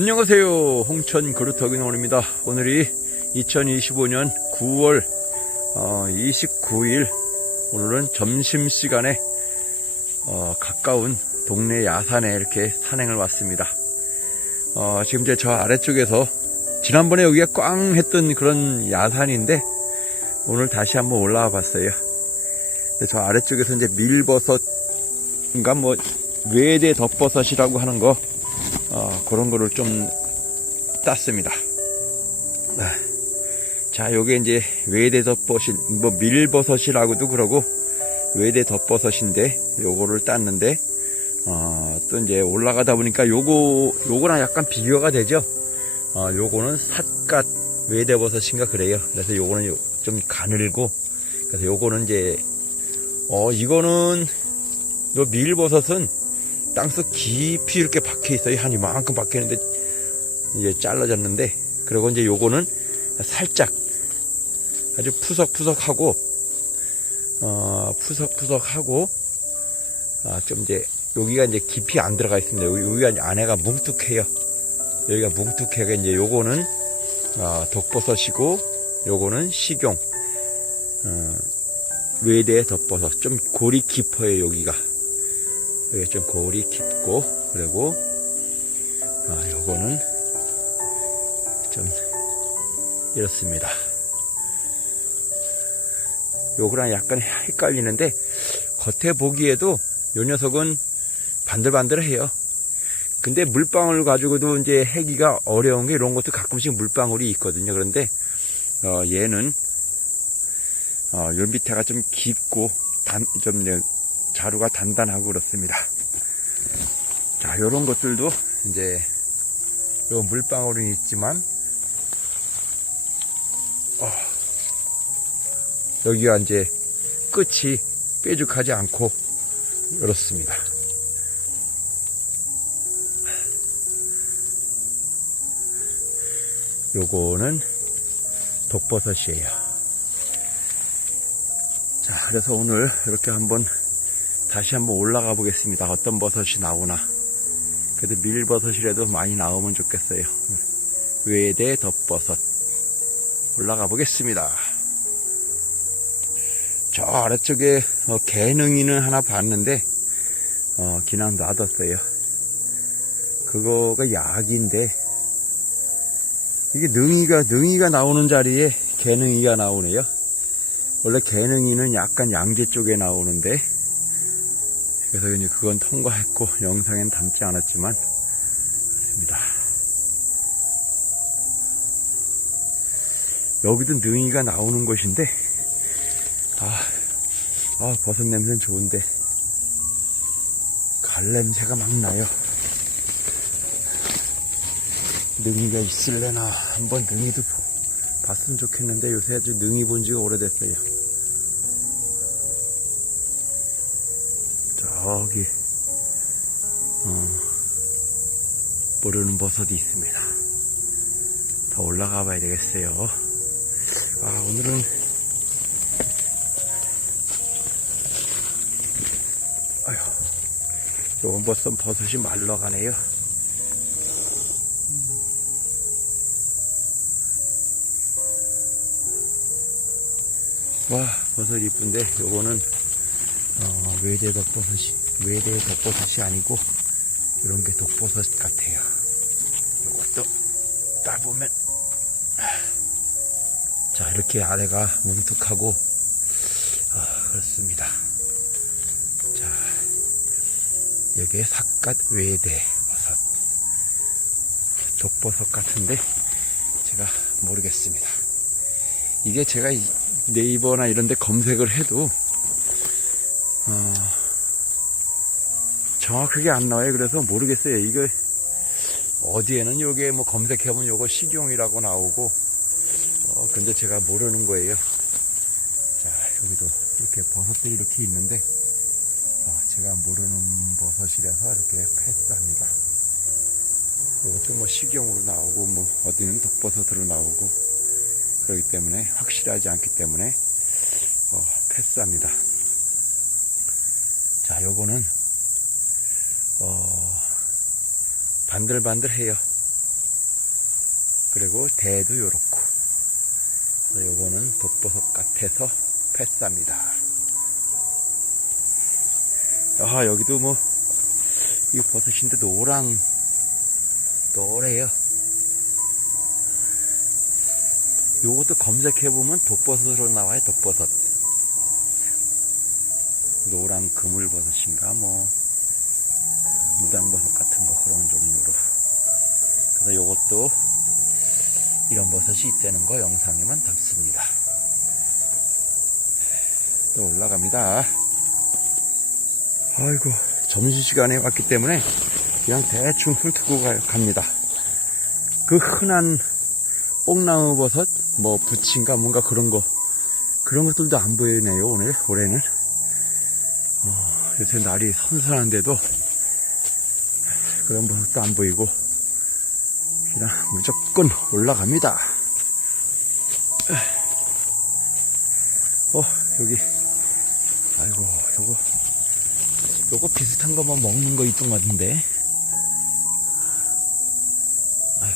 안녕하세요. 홍천 그루터기 농원입니다. 오늘이 2025년 9월 29일 오늘은 점심시간에 어, 가까운 동네 야산에 이렇게 산행을 왔습니다. 어, 지금 이제 저 아래쪽에서 지난번에 여기가 꽝 했던 그런 야산인데 오늘 다시 한번 올라와 봤어요. 저 아래쪽에서 이제 밀버섯인가 뭐 외대 덮버섯이라고 하는 거 어, 그런 거를 좀 땄습니다. 네. 자, 요게 이제 외대 덮버섯, 뭐 밀버섯이라고도 그러고 외대 덮버섯인데 요거를 땄는데 어, 또 이제 올라가다 보니까 요거 요거랑 약간 비교가 되죠. 어, 요거는 삿갓 외대버섯인가 그래요. 그래서 요거는 요- 좀 가늘고 그래서 요거는 이제 어 이거는 요 밀버섯은 땅속 깊이 이렇게 박혀 있어요. 한 이만큼 박혀 있는데 이제 잘라졌는데 그리고 이제 요거는 살짝 아주 푸석푸석하고 어 푸석푸석하고 아 좀 이제 여기가 이제 깊이 안 들어가 있습니다. 여기- 여기가 안에가 뭉툭해요. 여기가 뭉툭해가 이제 요거는 어, 독버섯이고 요거는 식용 어, 외대 덮버섯 좀 골이 깊어요 여기가 여기 좀 골이 깊고 그리고 아 요거는 좀 이렇습니다. 요거랑 약간 헷갈리는데 겉에 보기에도 요 녀석은 반들반들해요. 근데 물방울 가지고도 이제 해기가 어려운 게 이런 것도 가끔씩 물방울이 있거든요. 그런데 어, 얘는 어, 요 밑에가 좀 깊고 단, 좀 자루가 단단하고 그렇습니다. 자, 요런 것들도 이제 요 물방울은 있지만 어, 여기가 이제 끝이 뾰족하지 않고 이렇습니다. 요거는 독버섯이에요. 자, 그래서 오늘 이렇게 한번 다시 한번 올라가 보겠습니다. 어떤 버섯이 나오나. 그래도 밀버섯이라도 많이 나오면 좋겠어요. 외대 덮버섯. 올라가 보겠습니다. 저 아래쪽에 어, 개능이는 하나 봤는데, 어, 그냥 놔뒀어요. 그거가 약인데, 이게 능이가, 능이가 나오는 자리에 개능이가 나오네요. 원래 개능이는 약간 양재 쪽에 나오는데 그래서 이제 그건 통과했고 영상엔 담지 않았지만 그렇습니다. 여기도 능이가 나오는 곳인데 아, 아 버섯 냄새는 좋은데 갈 냄새가 막 나요. 능이가 있을래나 한번 능이도 보- 봤으면 좋겠는데 요새 아주 능이 본 지가 오래됐어요. 저기, 어, 모르는 버섯이 있습니다. 더 올라가 봐야 되겠어요. 아, 오늘은, 아휴, 요번 버섯 버섯이 말러가네요. 와 버섯 이쁜데 요거는 어, 외대 덮버섯이 외대 덮버섯이 아니고 이런 게 독버섯 같아요. 요것도 따보면 자 이렇게 아래가 뭉툭하고 아, 그렇습니다. 자 여기에 삿갓 외대 버섯. 독버섯 같은데 제가 모르겠습니다. 이게 제가 이- 네이버나 이런 데 검색을 해도 정확하게 안 나와요. 그래서 모르겠어요. 이거 어디에는 요게 뭐 검색해보면 요거 식용이라고 나오고 어, 근데 제가 모르는 거예요. 자, 여기도 이렇게 버섯들이 이렇게 있는데 어, 제가 모르는 버섯이라서 이렇게 패스합니다. 이것도 뭐 식용으로 나오고 뭐 어디는 독버섯으로 나오고 그렇기 때문에 확실하지 않기 때문에 어, 패스합니다. 자, 요거는 어, 반들반들해요. 그리고 대도 요렇고. 요거는 독버섯 같아서 패스합니다. 아, 여기도 뭐, 이 버섯인데 노랑, 노래요. 요것도 검색해보면 독버섯으로 나와요, 독버섯. 노랑 그물버섯인가, 뭐, 무당버섯 같은 거, 그런 종류로. 그래서 요것도 이런 버섯이 있다는 거 영상에만 담습니다. 또 올라갑니다. 아이고, 점심시간에 왔기 때문에 그냥 대충 훑고 가- 갑니다. 그 흔한 뽕나무 버섯, 뭐 부침가 뭔가 그런 거, 그런 것들도 안 보이네요, 오늘, 올해는. 어, 요새 날이 선선한데도 그런 버섯도 안 보이고, 그냥 무조건 올라갑니다. 어, 여기, 아이고, 요거, 요거 비슷한 거만 먹는 거 있던 것 같은데. 아유.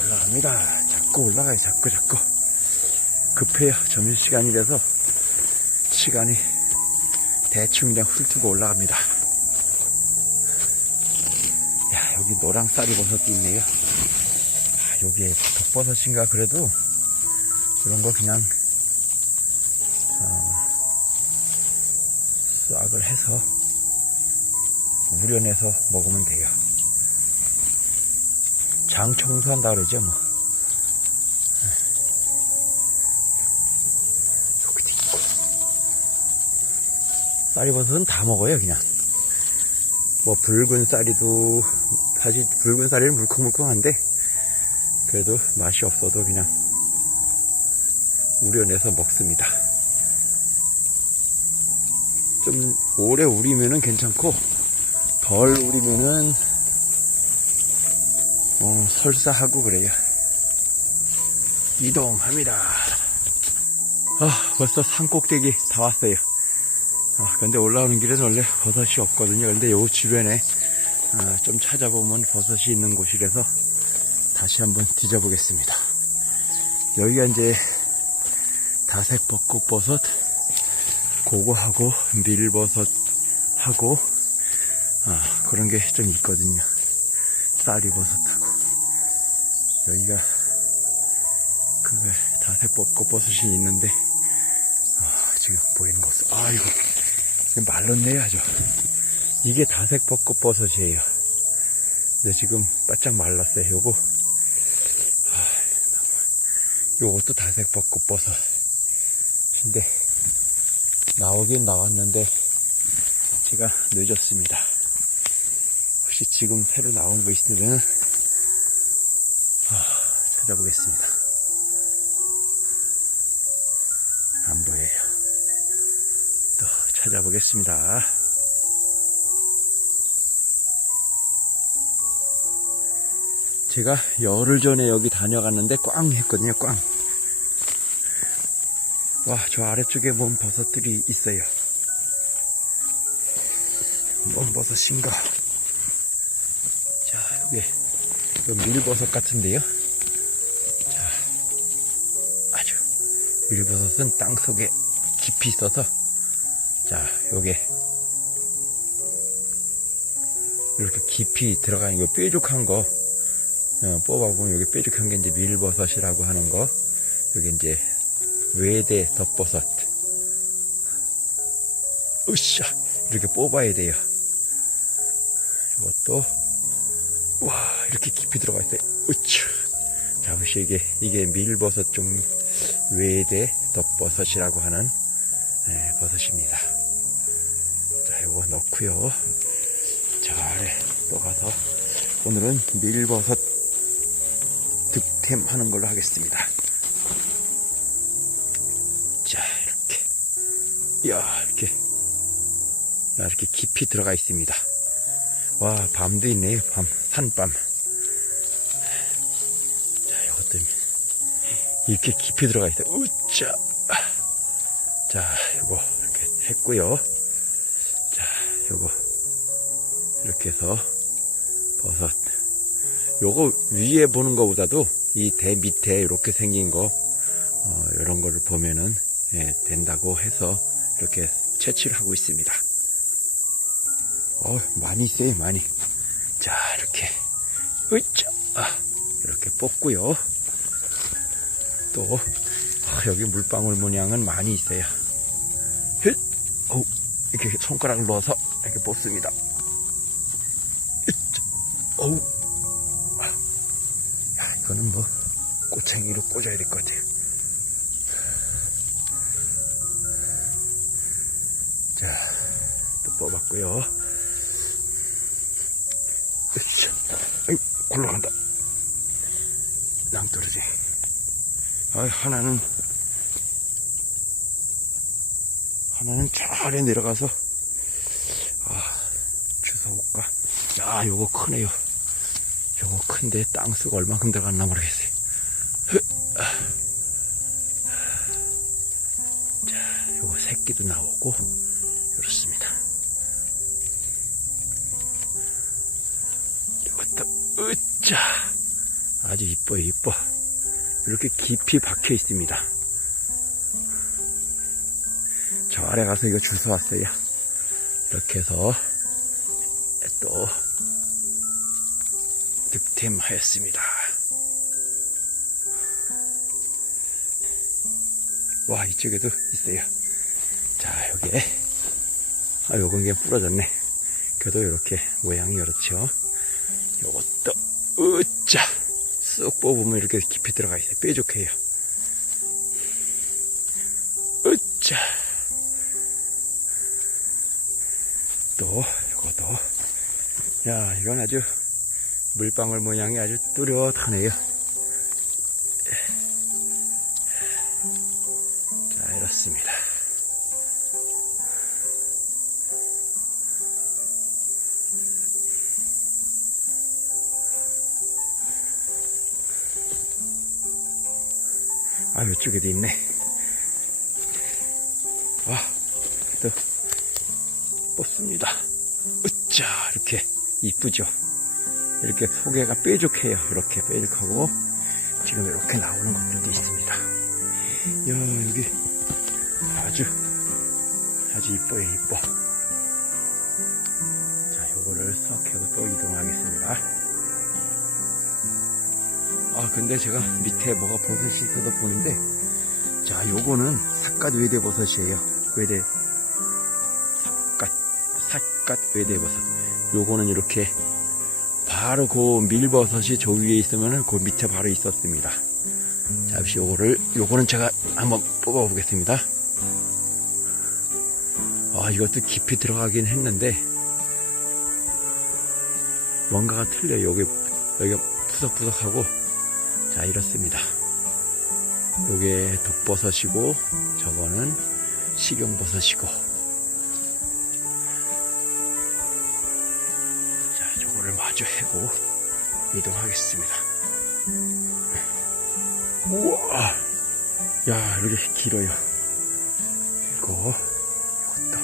올라갑니다. 자꾸 올라가요, 자꾸, 자꾸. 급해요. 점심시간이라서 시간이 대충 그냥 훑고 올라갑니다. 여기 노랑 쌀이 버섯도 있네요. 아, 여기에 독버섯인가 그래도 이런 거 그냥 어, 싹을 해서 우려내서 먹으면 돼요. 장 청소한다 그러죠, 뭐. 여기도 있고. 쌀이 버섯은 다 먹어요, 그냥. 뭐, 붉은 쌀이도, 사실 붉은 쌀이는 물컹물컹한데, 그래도 맛이 없어도 그냥 우려내서 먹습니다. 좀 오래 우리면은 괜찮고, 덜 우리면은 어, 설사하고 그래요. 이동합니다. 아, 벌써 산 꼭대기 다 왔어요. 아, 근데 올라오는 길에는 원래 버섯이 없거든요. 근데 요 주변에 아, 좀 찾아보면 버섯이 있는 곳이라서 다시 한번 뒤져보겠습니다. 여기가 이제 다색 벚꽃 버섯, 고거하고 밀버섯하고 아, 그런 게 좀 있거든요. 쌀이 버섯하고 여기가 그 다색 벚꽃 버섯이 있는데 아, 지금 보이는 거 없어. 아이고 지금 말랐네요 아주. 이게 다색 벚꽃 버섯이에요. 근데 지금 바짝 말랐어요. 요거 아, 요것도 다색 벚꽃 버섯. 근데 나오긴 나왔는데 제가 늦었습니다. 혹시 지금 새로 나온 거 있으면 아, 찾아보겠습니다. 안 보여요. 또 찾아보겠습니다. 제가 열흘 전에 여기 다녀갔는데 꽝 했거든요, 꽝. 와, 저 아래쪽에 뭔 버섯들이 있어요. 뭔 버섯인가? 자, 여기, 요 밀버섯 같은데요? 자, 아주, 밀버섯은 땅 속에 깊이 있어서, 자, 요게, 이렇게 깊이 들어가는 거 뾰족한 거, 어, 뽑아보면 여기 뾰족한 게 이제 밀버섯이라고 하는 거, 여기 이제 외대 덮버섯. 으쌰! 이렇게 뽑아야 돼요. 이것도, 와, 이렇게 깊이 들어가 있어요. 으쌰! 자, 보시 이게, 이게 밀버섯 중 외대 덮버섯이라고 하는, 예, 버섯입니다. 자, 요거 넣고요. 저 아래 또 가서, 오늘은 밀버섯 득템 하는 걸로 하겠습니다. 자, 이렇게. 야, 이렇게. 야, 이렇게 깊이 들어가 있습니다. 와, 밤도 있네요. 밤, 산밤. 자, 이것도 이렇게 깊이 들어가 있어요. 우짜. 자, 요거 이렇게 했고요. 자, 요거 이렇게 해서 버섯 요거 위에 보는 것보다도 이 대 밑에 이렇게 생긴 거, 어, 이런 거를 보면은, 예, 된다고 해서 이렇게 채취를 하고 있습니다. 어, 많이 있어요, 많이. 자, 이렇게. 으쌰! 아, 이렇게 뽑고요. 또, 아, 여기 물방울 모양은 많이 있어요. 흣! 어우, 이렇게 손가락을 넣어서 이렇게 뽑습니다. 어우, 이거는 뭐, 꼬챙이로 꽂아야 될 것 같아요. 자, 또 뽑았고요. 으쌰! 아이, 굴러간다. 낭떠러지. 아, 하나는, 하나는 저 아래 내려가서, 아, 주워볼까? 야, 요거 크네요. 요거 큰데 땅수가 얼마큼 들어갔나 모르겠어요. 자, 요거 새끼도 나오고, 이렇습니다. 이것도, 으짜! 아주 이뻐요, 이뻐. 이렇게 깊이 박혀 있습니다. 저 아래 가서 이거 주워왔어요. 이렇게 해서 또 득템하였습니다. 와, 이쪽에도 있어요. 자, 여기에, 아, 요건 그냥 부러졌네. 그래도 이렇게 모양이 이렇죠. 요것도, 으짜! 쓱 뽑으면 이렇게 깊이 들어가 있어요. 뾰족해요. 으짜! 또, 요것도. 야, 이건 아주 물방울 모양이 아주 뚜렷하네요. 자, 이렇습니다. 아, 이쪽에도 있네. 와, 또, 뽑습니다. 으짜, 이렇게, 이쁘죠? 이렇게 소개가 뾰족해요. 이렇게 뾰족하고, 지금 이렇게 나오는 것들도 있습니다. 이야, 여기, 아주, 아주 이뻐요, 이뻐. 자, 요거를 수확하고 또 이동하겠습니다. 아, 근데 제가 밑에 뭐가 버섯이 있어서 보는데, 자, 요거는 삿갓 외대 버섯이에요. 외대. 삿갓, 삿갓 외대 버섯. 요거는 이렇게, 바로 그 밀버섯이 저 위에 있으면은 그 밑에 바로 있었습니다. 잠시 요거를, 요거는 제가 한번 뽑아 보겠습니다. 아, 이것도 깊이 들어가긴 했는데, 뭔가가 틀려요. 여기, 여기가 푸석푸석하고, 자, 이렇습니다. 요게 독버섯이고, 저거는 식용버섯이고. 마주 해고 이동하겠습니다. 우와! 야, 이렇게 길어요. 그리고, 이것도.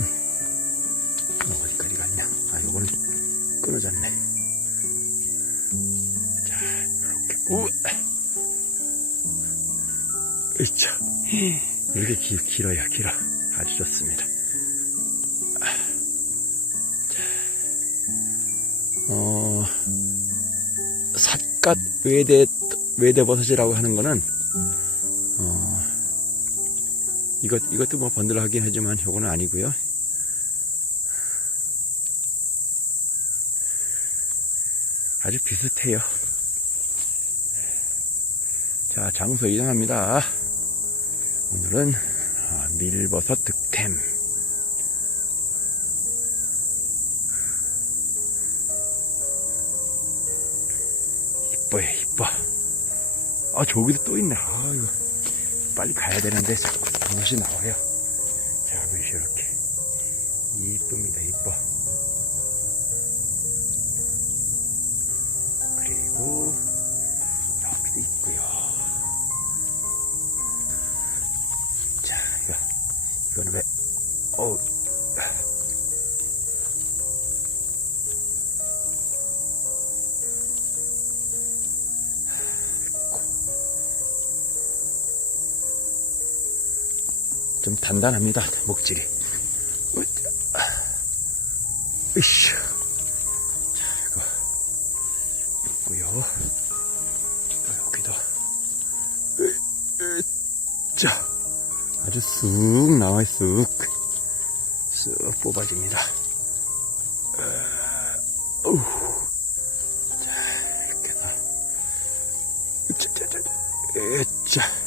음. 어, 어디까지 갔냐? 아, 요거는 끊어졌네. 자, 이렇게, 우! 으차. 이렇게 기, 길어요, 길어. 아주 좋습니다. 외대, 외대버섯이라고 하는 거는, 어, 이것, 이것도 뭐 번들하긴 하지만 요거는 아니고요 아주 비슷해요. 자, 장소 이동합니다. 오늘은 아, 밀버섯 득템. 아, 저기도 또 있네. 아, 이거. 빨리 가야 되는데 자꾸 버섯이 나와요. 단단합니다, 목질이. 으쌰. 자, 이거 있고요. 또 여기도. 자, 아주 쑥 나와 쑥. 쑥 뽑아집니다. 어. 자, 이렇게 짜, 짜, 으짜. 어우,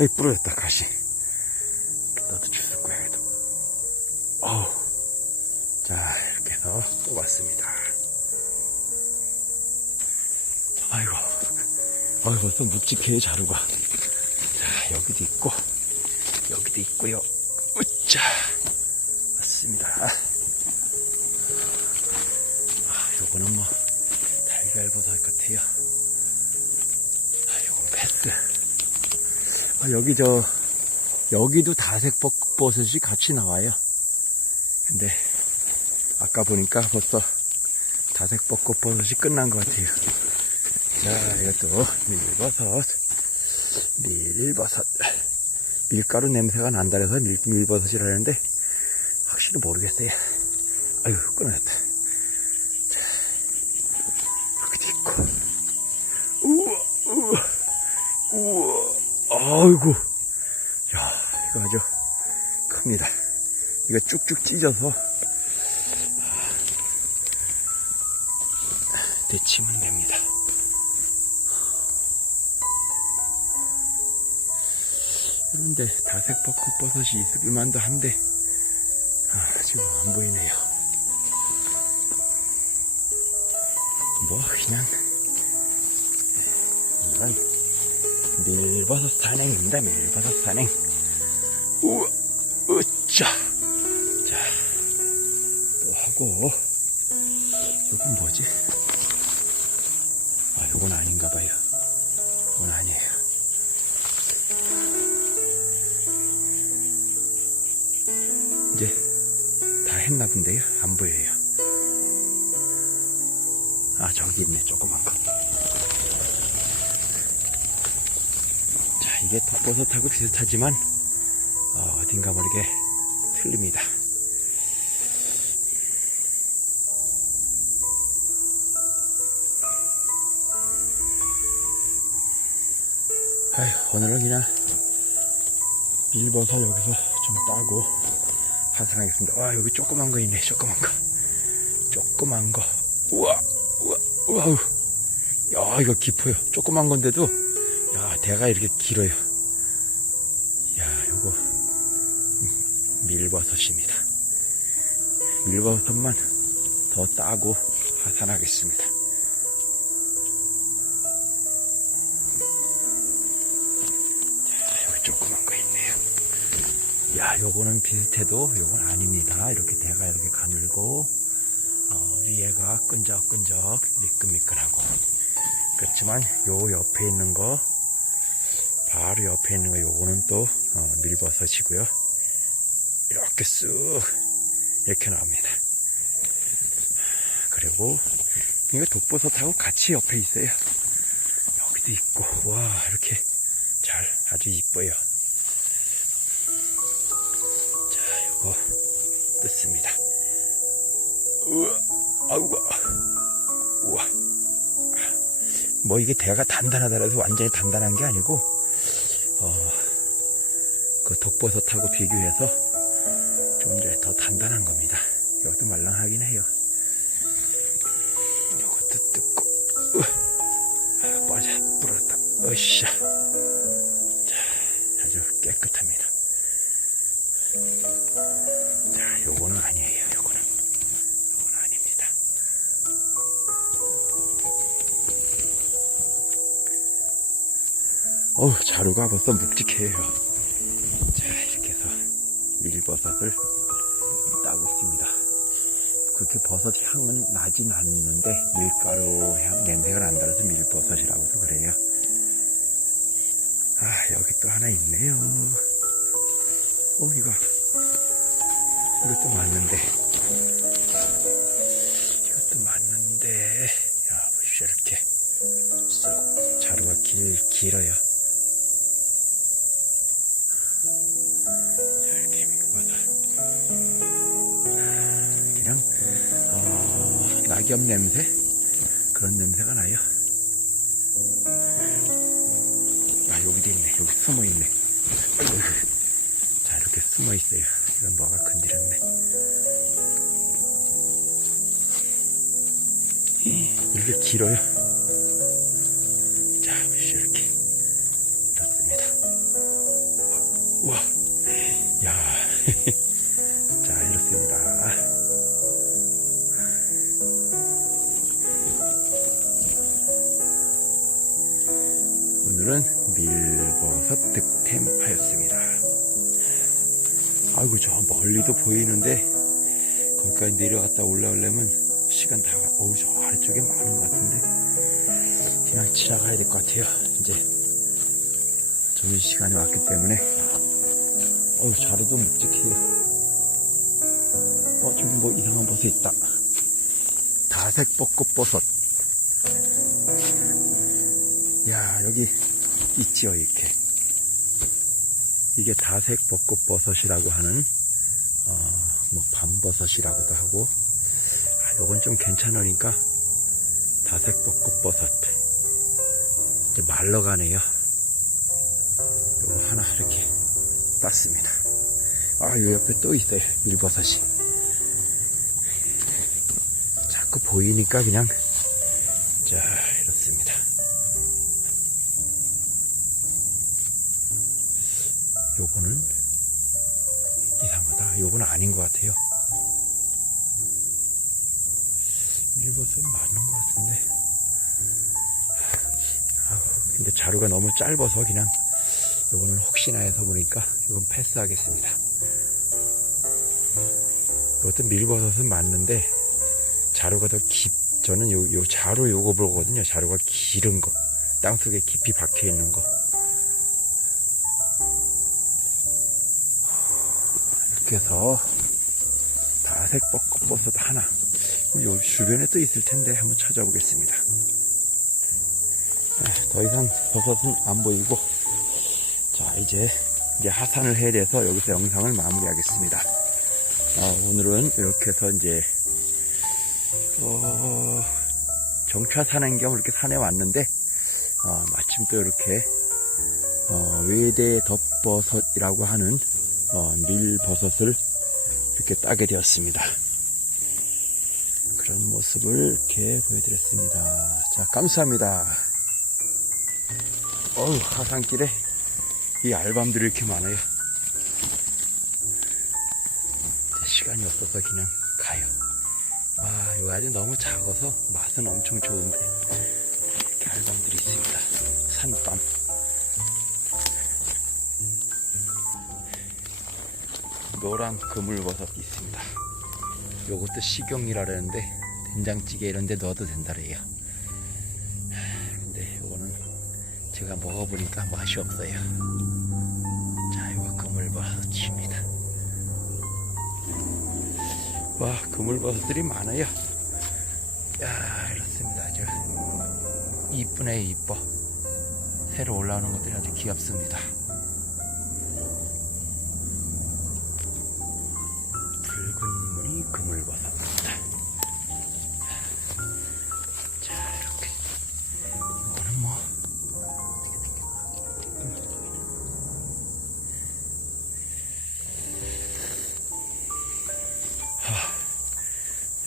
여기 부러졌다, 가시. 너도 주스 거야, 그래도. 어우. 자, 이렇게 해서 뽑았습니다. 아이고. 아 벌써 묵직해요, 자루가. 자, 여기도 있고, 여기도 있고요. 으짜. 맞습니다. 아, 요거는 뭐, 달걀버섯 같아요. 아, 요건 패스. 아, 여기 저, 여기도 다색버섯이 같이 나와요. 근데, 아까 보니까 벌써 다색버섯이 끝난 것 같아요. 자, 이것도 밀버섯. 밀버섯. 밀가루 냄새가 난다 해서 밀, 밀버섯이라는데, 확실히 모르겠어요. 아유, 끊어졌다. 아이고. 야, 이거 아주 큽니다. 이거 쭉쭉 찢어서 데치면 됩니다. 그런데 다색 벚꽃 버섯이 있을 만도 한데 아, 지금 안 보이네요. 뭐 그냥 이건 밀버섯 산행입니다. 밀버섯 산행. 우와, 으짜. 자, 또 하고 이건 뭐지? 아, 이건 아닌가 봐요. 이건 아니에요. 이제 다 했나 본데요. 안 보여요. 아, 저기 있네. 조그만 거. 이게 독버섯하고 비슷하지만 어, 어딘가 모르게 틀립니다. 아휴, 오늘은 그냥 밀버섯 여기서 좀 따고 하산하겠습니다. 와, 여기 조그만 거 있네, 조그만 거. 조그만 거. 우와, 우와, 우와. 우 야, 이거 깊어요. 조그만 건데도, 야, 대가 이렇게 길어요. 야, 요거, 음, 밀버섯입니다. 밀버섯만 더 따고 하산하겠습니다. 자, 여기 조그만 거 있네요. 야, 요거는 비슷해도 요건 아닙니다. 이렇게 대가 이렇게 가늘고, 어, 위에가 끈적끈적 미끈미끈하고. 그렇지만 요 옆에 있는 거, 바로 옆에 있는 거 요거는 또 어, 밀버섯이고요. 이렇게 쑥 이렇게 나옵니다. 그리고 이거 독버섯하고 같이 옆에 있어요. 여기도 있고 와 이렇게 잘 아주 이뻐요. 자 요거 뜯습니다. 우와 아우가 우와 뭐 이게 대가 단단하다라서 완전히 단단한 게 아니고 어, 그 독버섯하고 비교해서 좀 이제 더 단단한 겁니다. 이것도 말랑하긴 해요. 이것도 뜯고, 으, 빠져, 부러졌다. 으쌰. 자, 아주 깨끗합니다. 자, 요거는 아니에요. 요거는. 요거는 아닙니다. 어우, 자루가 벌써 묵직해요. 밀버섯을 따고 있습니다. 그렇게 버섯 향은 나진 않는데 밀가루 향 냄새가 난다해서 밀버섯이라고도 그래요. 아, 여기 또 하나 있네요. 어, 이거. 이것도 맞는데. 이것도 맞는데. 야, 보십시오. 이렇게. 쑥 자루가 길, 길어요. 낙엽 냄새? 그런 냄새가 나요. 아, 여기도 있네. 여기 숨어 있네. 자, 이렇게 숨어 있어요. 이건 뭐가 건드렸네. 이렇게 길어요. 아이고, 저 멀리도 보이는데, 거기까지 내려갔다 올라오려면 시간 다, 어우, 저 아래쪽에 많은 것 같은데, 그냥 지나가야 될 것 같아요. 이제, 점심시간이 왔기 때문에, 어우, 자루도 묵직해요. 어, 저기 뭐 이상한 버섯 있다. 다색 벚꽃 버섯. 야, 여기 있지요, 이렇게. 이게 다색 벚꽃버섯이라고 하는, 어, 뭐, 밤버섯이라고도 하고, 아, 요건 좀 괜찮으니까, 다색 벚꽃버섯. 이제 말러가네요. 요거 하나 이렇게 땄습니다. 아, 요 옆에 또 있어요. 밀버섯이. 자꾸 보이니까 그냥, 아닌 것 같아요. 밀버섯 맞는 것 같은데. 근데 자루가 너무 짧아서 그냥 요거는 혹시나 해서 보니까 이건 패스하겠습니다. 이것도 밀버섯은 맞는데 자루가 더 깊, 저는 요, 요 자루 요거 보거든요. 자루가 길은 거. 땅속에 깊이 박혀 있는 거. 이렇게 해서 다색 벚꽃버섯 하나. 요 주변에 또 있을 텐데 한번 찾아보겠습니다. 네, 더 이상 버섯은 안 보이고 자 이제 이제 하산을 해야 돼서 여기서 영상을 마무리하겠습니다. 어, 오늘은 이렇게 해서 이제 어, 정차 산행 겸 이렇게 산에 왔는데 어, 마침 또 이렇게 어, 외대 덮버섯이라고 하는 어, 닐버섯을 이렇게 따게 되었습니다. 그런 모습을 이렇게 보여드렸습니다. 자, 감사합니다. 어우, 하산길에 이 알밤들이 이렇게 많아요. 시간이 없어서 그냥 가요. 와, 이거 아주 너무 작아서 맛은 엄청 좋은데 이렇게 알밤들이 있습니다. 산밤. 노란 그물버섯도 있습니다. 요것도 식용이라 그러는데 된장찌개 이런 데 넣어도 된다래요. 근데 요거는 제가 먹어보니까 맛이 없어요. 자, 요거 그물버섯입니다. 와, 그물버섯들이 많아요. 야, 이렇습니다. 아주 이쁘네, 이뻐. 새로 올라오는 것들이 아주 귀엽습니다.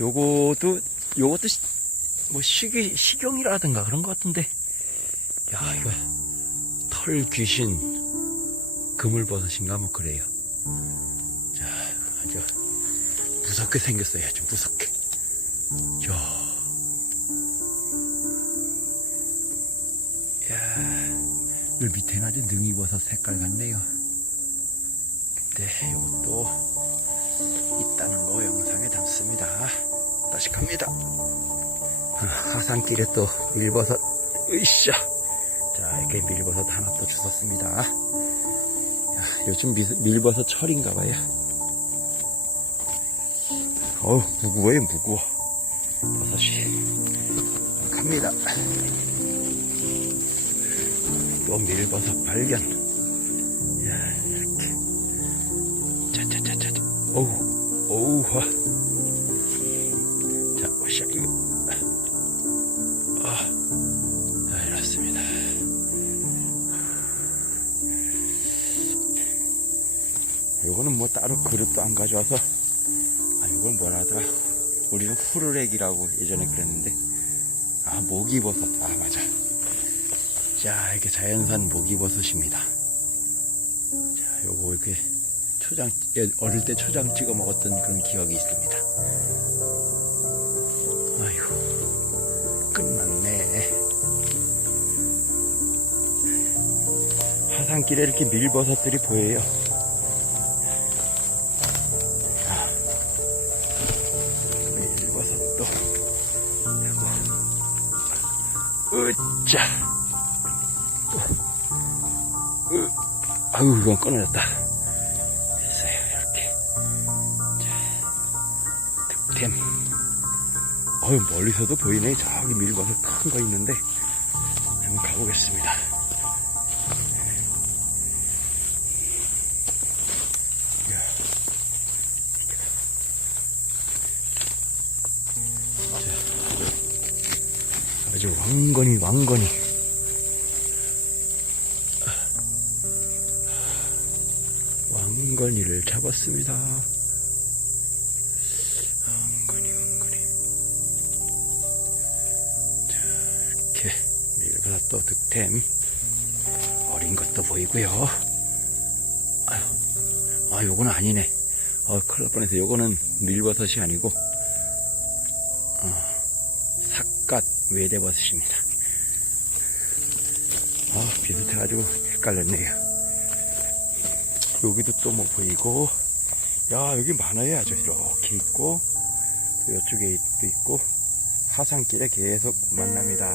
요거도 요것도 시- 뭐 식이 식용이라든가 그런 것 같은데. 야 이거 털 귀신 그물버섯인가? 뭐 그래요. 자 아주 무섭게 생겼어요. 아주 무섭게. 야, 야, 이 밑에는 아주 능이버섯 색깔 같네요. 근데 이것도 다시 갑니다. 아, 하산길에 또 밀버섯, 으쌰. 자, 이렇게 밀버섯 하나 또 주웠습니다. 야, 요즘 미- 밀버섯 철인가봐요. 어우, 무거워요, 무거워. 버섯이. 갑니다. 또 밀버섯 발견. 야, 이렇게. 짜자자자자. 어우, 어우, 와. 요거는 뭐 따로 그릇도 안 가져와서 아 요걸 뭐라 하더라. 우리는 후르렉이라고 예전에 그랬는데 아 모기버섯. 아 맞아. 자 이렇게 자연산 모기버섯입니다. 자 요거 이렇게 초장 예, 어릴 때 초장 찍어 먹었던 그런 기억이 있습니다. 아이고 끝났네. 화산길에 이렇게 밀버섯들이 보여요 으짜. 으, 아유 이건 끊어졌다. 됐어요 이렇게. 자 득템. 어휴 멀리서도 보이네. 저기 밀버섯 큰거 있는데. 한번 가보겠습니다 왕건이 왕건이. 왕건이를 잡았습니다. 왕건이 왕건이. 자 이렇게 밀보다 또 득템. 어린 것도 보이고요. 아유 아 요거는 아니네. 어 큰일 날 뻔했어 요거는 밀버섯이 아니고 어, 삿갓 외대버섯입니다. 아 비슷해가지고 헷갈렸네요. 여기도 또 뭐 보이고 야 여기 많아요 아주 이렇게 있고 또 이쪽에 또 있고 화산길에 계속 만납니다.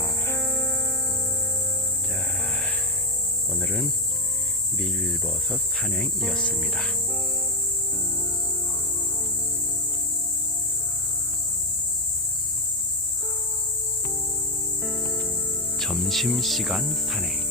자 오늘은 밀버섯 산행이었습니다. 점심시간 산행